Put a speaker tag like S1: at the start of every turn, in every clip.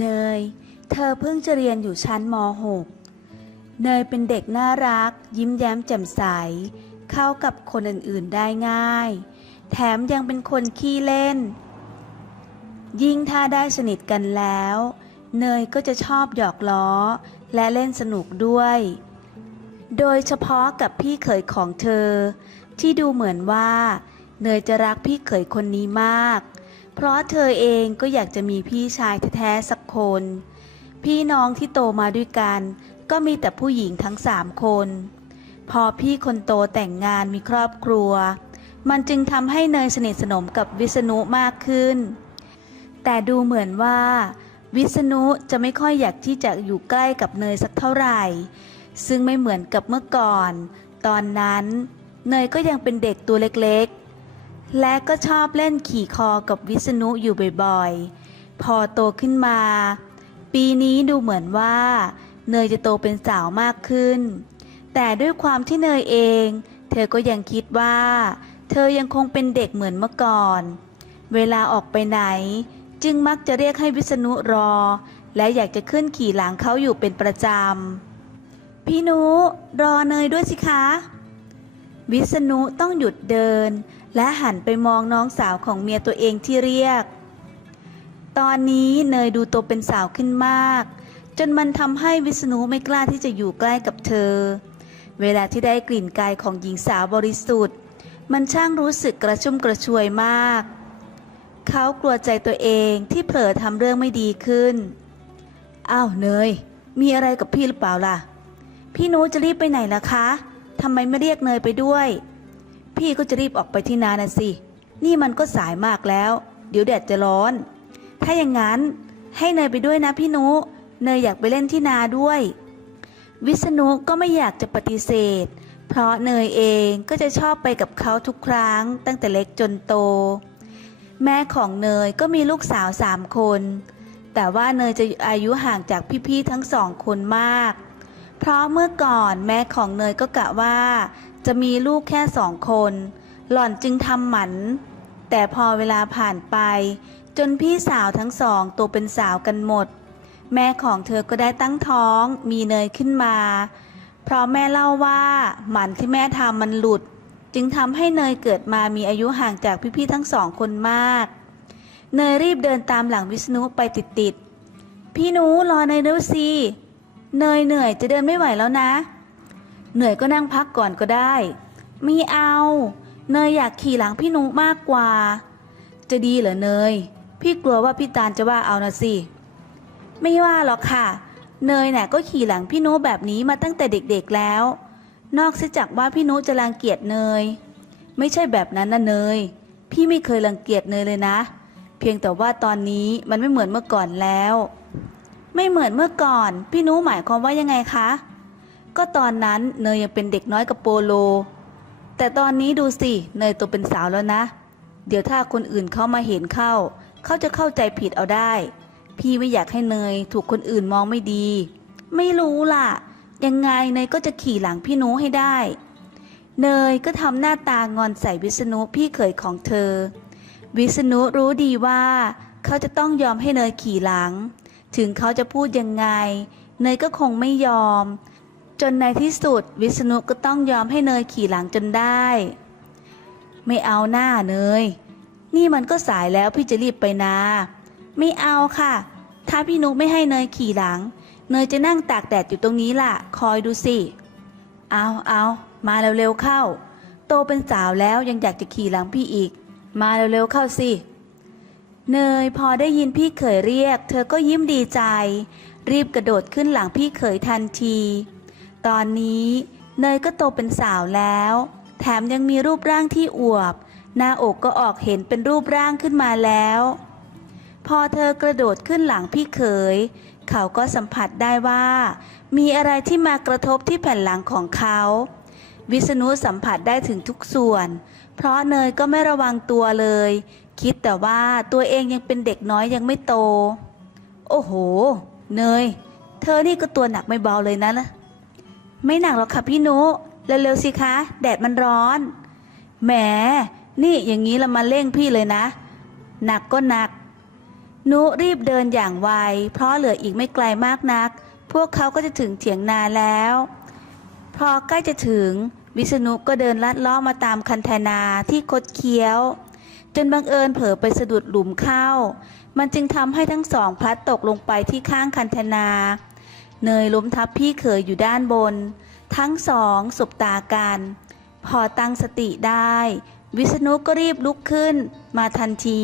S1: เนย เธอเพิ่งจะเรียนอยู่ชั้นม .6 เนยเป็นเด็กน่ารัก ยิ้มแย้มแจ่มใส เข้ากับคนอื่นๆได้ง่าย แถมยังเป็นคนขี้เล่น ยิ่งถ้าได้สนิทกันแล้ว เนยก็จะชอบหยอกล้อ และเล่นสนุกด้วย โดยเฉพาะกับพี่เขยของเธอ ที่ดูเหมือนว่า เนยจะรักพี่เขยคนนี้มาก เพราะเธอเองก็อยากจะมีพี่ชายแท้ๆสักคน พี่น้องที่โตมาด้วยกัน ก็มีแต่ผู้หญิงทั้งสามคน พอพี่คนโตแต่งงานมีครอบครัว มันจึงทำให้เนยสนิทสนมกับวิษณุมากขึ้น แต่ดูเหมือนว่า วิษณุจะไม่ค่อยอยากที่จะอยู่ใกล้กับเนยสักเท่าไหร่ ซึ่งไม่เหมือนกับเมื่อก่อน ตอนนั้น เนยก็ยังเป็นเด็กตัวเล็กๆ และก็ชอบเล่นขี่คอกับวิษณุอยู่บ่อยๆ พอโตขึ้นมา ปีนี้ดูเหมือนว่า เนยจะโตเป็นสาวมากขึ้น แต่ด้วยความที่เนยเอง เธอก็ยังคิดว่า เธอยังคงเป็นเด็กเหมือนเมื่อก่อน เวลาออกไปไหน จึงมักจะเรียกให้วิษณุรอ และอยากจะขึ้นขี่หลังเขาอยู่เป็นประจำ พี่นุรอเนยด้วยสิคะ วิษณุต้องหยุดเดิน และหันไปมองน้องสาวของเมียตัวเองที่เรียก ตอนนี้เนยดูโตเป็นสาวขึ้นมาก จนมันทำให้วิษณุไม่กล้าที่จะอยู่ใกล้กับเธอ เวลาที่ได้กลิ่นกายของหญิงสาวบริสุทธิ์ มันช่างรู้สึกกระชุ่มกระชวยมาก เขากลัวใจตัวเองที่เผลอทำเรื่องไม่ดีขึ้น อ้าวเนย มีอะไรกับพี่หรือเปล่าล่ะ พี่นุจะรีบไปไหนล่ะคะทำไมไม่เรียกเนยไปด้วย พี่ก็จะรีบออกไปที่นานะสิ นี่มันก็สายมากแล้ว เดี๋ยวแดดจะร้อน ถ้าอย่างนั้นให้เนยไปด้วยนะพี่นุ เนยอยากไปเล่นที่นาด้วย วิษณุก็ไม่อยากจะปฏิเสธ เพราะเนยเองก็จะชอบไปกับเขาทุกครั้งตั้งแต่เล็กจนโต แม่ของเนยก็มีลูกสาวสามคน แต่ว่าเนยจะอายุห่างจากพี่ๆทั้งสองคนมาก เพราะเมื่อก่อนแม่ของเนยก็กะว่า จะมีลูกแค่สองคน หล่อนจึงทำหมัน แต่พอเวลาผ่านไป จนพี่สาวทั้งสองโตเป็นสาวกันหมด แม่ของเธอก็ได้ตั้งท้องมีเนยขึ้นมา เพราะแม่เล่าว่าหมันที่แม่ทำมันหลุด จึงทำให้เนยเกิดมามีอายุห่างจากพี่ๆทั้งสองคนมาก เนยรีบเดินตามหลังวิษณุไปติดๆพี่หนูรอเนยเร็วสิเนยเหนื่อยจะเดินไม่ไหวแล้วนะ เหนื่อยก็นั่งพักก่อนก็ได้ ไม่เอา เนยอยากขี่หลังพี่นูมากกว่า จะดีเหรอเนย พี่กลัวว่าพี่ตาลจะว่าเอานะสิ ไม่ว่าหรอกค่ะ เนยน่ะก็ขี่หลังพี่นุแบบนี้มาตั้งแต่เด็กๆแล้ว นอกเสียจากว่าพี่นุจะรังเกียจเนย ไม่ใช่แบบนั้นนะเนย พี่ไม่เคยรังเกียจเนยเลยนะ เพียงแต่ว่าตอนนี้มันไม่เหมือนเมื่อก่อนแล้ว ไม่เหมือนเมื่อก่อน พี่นุหมายความว่ายังไงคะ ก็ตอนนั้นเนยยังเป็นเด็กน้อยกับโปโล แต่ตอนนี้ดูสิ เนยโตเป็นสาวแล้วนะ เดี๋ยวถ้าคนอื่นเข้ามาเห็นเข้า เขาจะเข้าใจผิดเอาได้ พี่ไม่อยากให้เนยถูกคนอื่นมองไม่ดี ไม่รู้ล่ะ ยังไงเนยก็จะขี่หลังพี่นุให้ได้ เนยก็ทำหน้าตางอนใส่วิษณุพี่เขยของเธอ วิษณุรู้ดีว่า เขาจะต้องยอมให้เนยขี่หลัง ถึงเขาจะพูดยังไง เนยก็คงไม่ยอม จนในที่สุดวิษณุก็ต้องยอมให้เนยขี่หลังจนได้ ไม่เอาหน้าเนย นี่มันก็สายแล้วพี่จะรีบไปนา ไม่เอาค่ะ ถ้าพี่นุไม่ให้เนยขี่หลัง เนยจะนั่งตากแดดอยู่ตรงนี้ล่ะ คอยดูสิ เอาเอามาเร็วๆเข้า โตเป็นสาวแล้วยังอยากจะขี่หลังพี่อีก มาเร็วๆเข้าสิเนยพอได้ยินพี่เขยเรียก เธอก็ยิ้มดีใจ รีบกระโดดขึ้นหลังพี่เขยทันที ตอนนี้ เนยก็โตเป็นสาวแล้ว แถมยังมีรูปร่างที่อวบ หน้าอกก็ออกเห็นเป็นรูปร่างขึ้นมาแล้ว พอเธอกระโดดขึ้นหลังพี่เขย เขาก็สัมผัสได้ว่า มีอะไรที่มากระทบที่แผ่นหลังของเขาวิษณุสัมผัสได้ถึงทุกส่วน เพราะเนยก็ไม่ระวังตัวเลย คิดแต่ว่าตัวเองยังเป็นเด็กน้อยยังไม่โต โอ้โห เนย เธอนี่ก็ตัวหนักไม่เบาเลยนะล่ะ ไม่หนักหรอกค่ะพี่นุเร็วๆสิคะ แดดมันร้อน แหม นี่อย่างนี้เรามาเร่งพี่เลยนะ หนักก็หนัก นุรีบเดินอย่างไว เพราะเหลืออีกไม่ไกลมากนัก พวกเขาก็จะถึงเถียงนาแล้ว พอใกล้จะถึง วิษณุก็เดินลัดเล้อมาตามคันธนาที่คดเคี้ยว จนบังเอิญเผลอไปสะดุดหลุมเข้า มันจึงทำให้ทั้งสองพลัดตกลงไปที่ข้างคันธนา เนยล้มทับพี่เขยอยู่ด้านบน ทั้งสองสบตากัน พอตั้งสติได้ วิษณุก็รีบลุกขึ้นมาทันที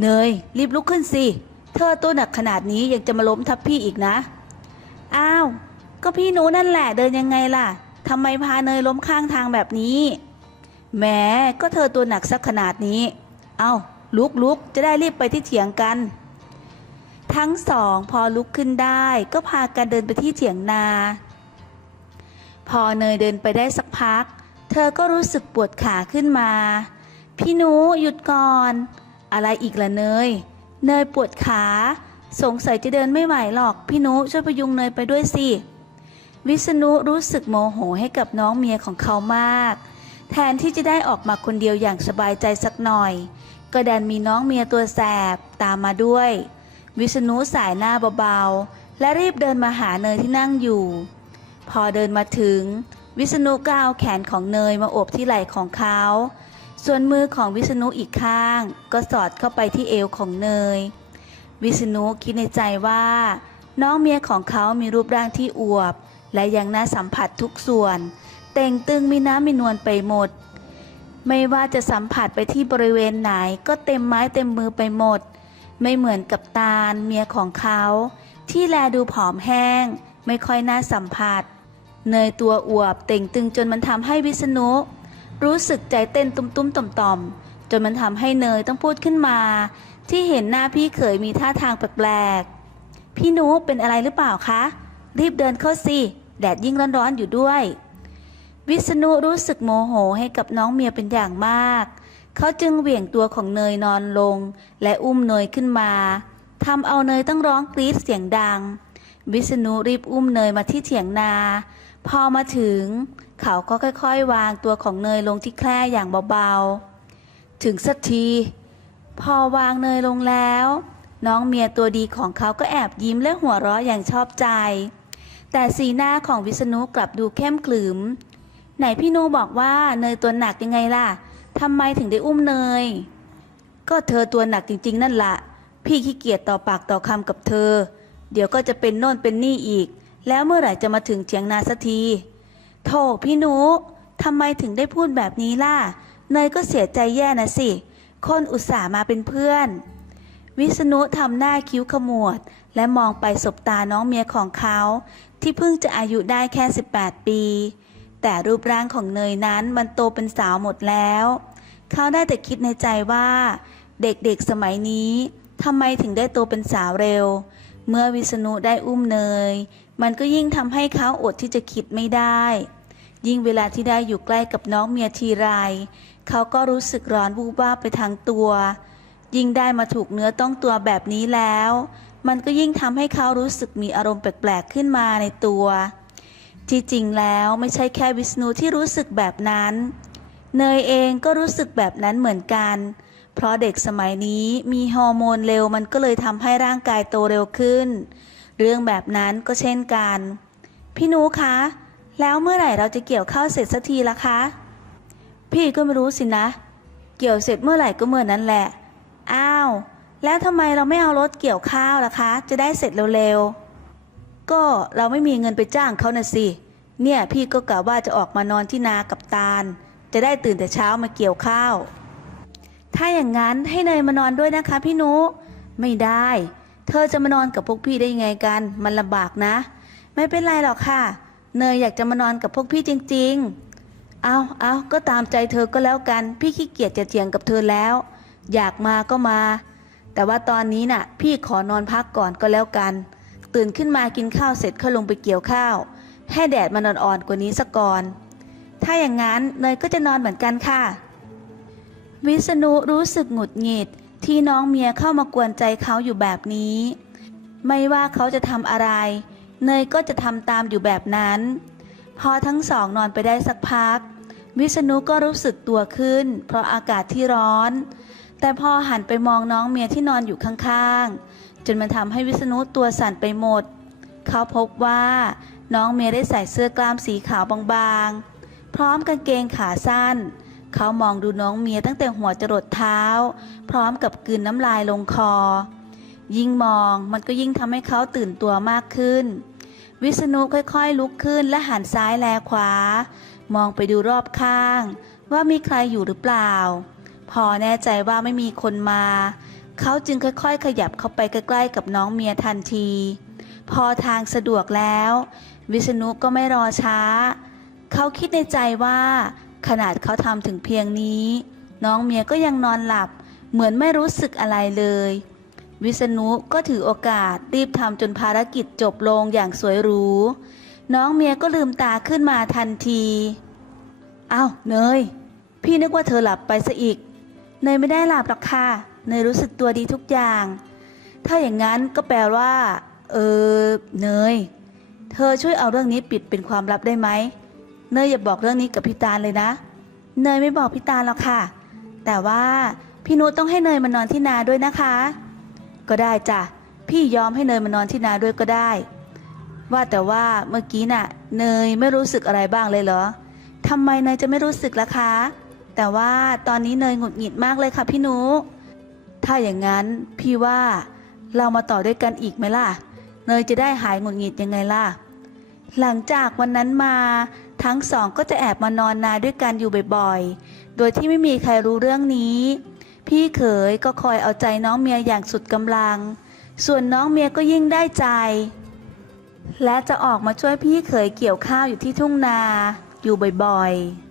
S1: เนยรีบลุกขึ้นสิ เธอตัวหนักขนาดนี้ยังจะมาล้มทับพี่อีกนะ อ้าว ก็พี่หนูนั่นแหละเดินยังไงล่ะทำไมพาเนยล้มข้างทางแบบนี้แหมก็เธอตัวหนักสักขนาดนี้ เอาลุกลุกจะได้รีบไปที่เถียงกัน ทั้งสองพอลุกขึ้นได้ ก็พากันเดินไปที่เถียงนา พอเนยเดินไปได้สักพัก เธอก็รู้สึกปวดขาขึ้นมา พี่หนูหยุดก่อน อะไรอีกล่ะเนย เนยปวดขา สงสัยจะเดินไม่ไหวหรอก พี่หนูช่วยพยุงเนยไปด้วยสิ วิษณุรู้สึกโมโหให้กับน้องเมียของเขามาก แทนที่จะได้ออกมาคนเดียวอย่างสบายใจสักหน่อย ก็ดันมีน้องเมียตัวแสบตามมาด้วย วิษณุสายหน้าเบาๆ และรีบเดินมาหาเนยที่นั่งอยู่ พอเดินมาถึง วิษณุก็เอาแขนของเนยมาโอบที่ไหล่ของเขา ส่วนมือของวิษณุอีกข้าง ก็สอดเข้าไปที่เอวของเนย วิษณุคิดในใจว่า น้องเมียของเขามีรูปร่างที่อวบ และยังน่าสัมผัสทุกส่วน เต่งตึงมีน้ำมีนวลไปหมด ไม่ว่าจะสัมผัสไปที่บริเวณไหนก็เต็มไม้เต็มมือไปหมด ไม่เหมือนกับตาลเมียของเขา ที่แลดูผอมแห้ง ไม่ค่อยน่าสัมผัส เนยตัวอวบเต่งตึงจนมันทำให้วิษณุ รู้สึกใจเต้นตุ้มๆต่อมๆจนมันทำให้เนยต้องพูดขึ้นมา ที่เห็นหน้าพี่เขยมีท่าทางแปลกๆพี่นูเป็นอะไรหรือเปล่าคะ รีบเดินเข้าสิแดดยิ่งร้อนๆอยู่ด้วย วิษณุรู้สึกโมโหให้กับน้องเมียเป็นอย่างมาก เขาจึงเหวี่ยงตัวของเนยนอนลง และอุ้มเนยขึ้นมาทำเอาเนยต้องร้องกรี๊ดเสียงดัง วิษณุรีบอุ้มเนยมาที่เถียงนา พอมาถึง เขาก็ค่อยๆ วางตัวของเนยลงที่แคร่อย่างเบาๆ ถึงสักที พอวางเนยลงแล้ว น้องเมียตัวดีของเขาก็แอบยิ้มและหัวเราะอย่างชอบใจ แต่สีหน้าของวิษณุกลับดูเข้มขรึม ไหนพี่นูบอกว่าเนยตัวหนักยังไงล่ะ ทำไมถึงได้อุ้มเนย ก็เธอตัวหนักจริง ๆ นั่นละพี่ขี้เกียจต่อปากต่อคำกับเธอ เดี๋ยวก็จะเป็นโน่นเป็นนี่อีก แล้วเมื่อไหร่จะมาถึงเถียงนาสักทีโธ่พี่นูทำไมถึงได้พูดแบบนี้ล่ะ เนยก็เสียใจแย่นะสิ คนอุตส่าห์มาเป็นเพื่อน วิษณุทำหน้าคิ้วขมวด และมองไปสบตาน้องเมียของเขา ที่เพิ่งจะอายุได้แค่ 18 ปี แต่รูปร่างของเนยนั้นมันโตเป็นสาวหมดแล้ว เขาได้แต่คิดในใจว่า เด็กๆสมัยนี้ทำไมถึงได้โตเป็นสาวเร็ว เมื่อวิษณุได้อุ้มเนย มันก็ยิ่งทำให้เขาอดที่จะคิดไม่ได้ ยิ่งเวลาที่ได้อยู่ใกล้กับน้องเมียทีไรเขาก็รู้สึกร้อนวูบวาบไปทางตัว ยิ่งได้มาถูกเนื้อต้องตัวแบบนี้แล้ว มันก็ยิ่งทำให้เขารู้สึกมีอารมณ์แปลกๆขึ้นมาในตัว ที่จริงแล้วไม่ใช่แค่วิษณุที่รู้สึกแบบนั้น เนยเองก็รู้สึกแบบนั้นเหมือนกัน เพราะเด็กสมัยนี้มีฮอร์โมนเร็วมันก็เลยทำให้ร่างกายโตเร็วขึ้น เรื่องแบบนั้นก็เช่นกัน พี่นูคะ แล้วเมื่อไหร่เราจะเกี่ยวข้าวเสร็จสักทีละคะ พี่ก็ไม่รู้สินะ เกี่ยวเสร็จเมื่อไหร่ก็เมื่อนั้นแหละ อ้าว แล้วทำไมเราไม่เอารถเกี่ยวข้าวล่ะคะ จะได้เสร็จเร็วๆ ก็เราไม่มีเงินไปจ้างเขานะสิ เนี่ยพี่ก็กะว่าจะออกมานอนที่นากับตาล จะได้ตื่นแต่เช้ามาเกี่ยวข้าว ถ้าอย่างนั้นให้เนยมานอนด้วยนะคะ พี่นุไม่ได้ เธอจะมานอนกับพวกพี่ได้ยังไงกัน มันลำบากนะ ไม่เป็นไรหรอกค่ะ เนยอยากจะมานอนกับพวกพี่จริง ๆ เอาเอาก็ตามใจเธอก็แล้วกัน พี่ขี้เกียจจะเถียงกับเธอแล้ว อยากมาก็มา แต่ว่าตอนนี้น่ะ พี่ขอนอนพักก่อนก็แล้วกัน ตื่นขึ้นมากินข้าวเสร็จค่อยลงไปเกี่ยวข้าว ให้แดดมันอ่อนๆกว่านี้สักก่อน ถ้าอย่างนั้นเนยก็จะนอนเหมือนกันค่ะ วิษณุรู้สึกหงุดหงิดที่น้องเมียเข้ามากวนใจเขาอยู่แบบนี้ ไม่ว่าเขาจะทำอะไร เนยก็จะทำตามอยู่แบบนั้น พอทั้งสองนอนไปได้สักพัก วิษณุก็รู้สึกตัวขึ้น เพราะอากาศที่ร้อน แต่แต่พอหันไปมองน้องเมียที่นอนอยู่ข้างๆ จนมันทำให้วิษณุตัวสั่นไปหมด เขาพบว่าน้องเมียได้ใส่เสื้อกล้ามสีขาวบางๆ พร้อมกางเกงขาสั้น เขามองดูน้องเมียตั้งแต่หัวจรดเท้า พร้อมกับกลืนน้ำลายลงคอ ยิ่งมองมันก็ยิ่งทำให้เขาตื่นตัวมากขึ้น วิษณุค่อยๆ ลุกขึ้นและหันซ้ายแลขวา มองไปดูรอบข้าง ว่ามีใครอยู่หรือเปล่า พอแน่ใจว่าไม่มีคนมา เขาจึงค่อยๆ ขยับเข้าไปใกล้ๆ กับน้องเมียทันที พอทางสะดวกแล้ว วิษณุก็ไม่รอช้า เขาคิดในใจว่า ขนาดเขาทำถึงเพียงนี้ น้องเมียก็ยังนอนหลับ เหมือนไม่รู้สึกอะไรเลย วิษณุก็ถือโอกาสรีบทำจนภารกิจจบลงอย่างสวยหรู น้องเมียก็ลืมตาขึ้นมาทันทีอ้าวเนย พี่นึกว่าเธอหลับไปซะอีก เนยไม่ได้หลับหรอกค่ะ เนยรู้สึกตัวดีทุกอย่าง ถ้าอย่างนั้นก็แปลว่า เออ เนย เธอช่วยเอาเรื่องนี้ปิดเป็นความลับได้ไหม เนยอย่าบอกเรื่องนี้กับพี่ตาลเลยนะ เนยไม่บอกพี่ตาลหรอกค่ะ แต่ว่าพี่นุต้องให้เนยมานอนที่นาด้วยนะคะ ก็ได้จ้ะ พี่ยอมให้เนยมานอนที่นาด้วยก็ได้ ว่าแต่ว่าเมื่อกี้น่ะ เนยไม่รู้สึกอะไรบ้างเลยเหรอทำไมเนยจะไม่รู้สึกล่ะคะ แต่ว่าตอนนี้เนยหงุดหงิดมากเลยค่ะพี่นุ ถ้าอย่างนั้นพี่ว่าเรามาต่อด้วยกันอีกไหมล่ะ เนยจะได้หายหงุดหงิดยังไงล่ะ หลังจากวันนั้นมาทั้งสองก็จะแอบมานอนนาด้วยกันอยู่บ่อยๆ โดยที่ไม่มีใครรู้เรื่องนี้ พี่เขยก็คอยเอาใจน้องเมียอย่างสุดกำลัง ส่วนน้องเมียก็ยิ่งได้ใจ และจะออกมาช่วยพี่เขยเกี่ยวข้าวอยู่ที่ทุ่งนาอยู่บ่อยๆ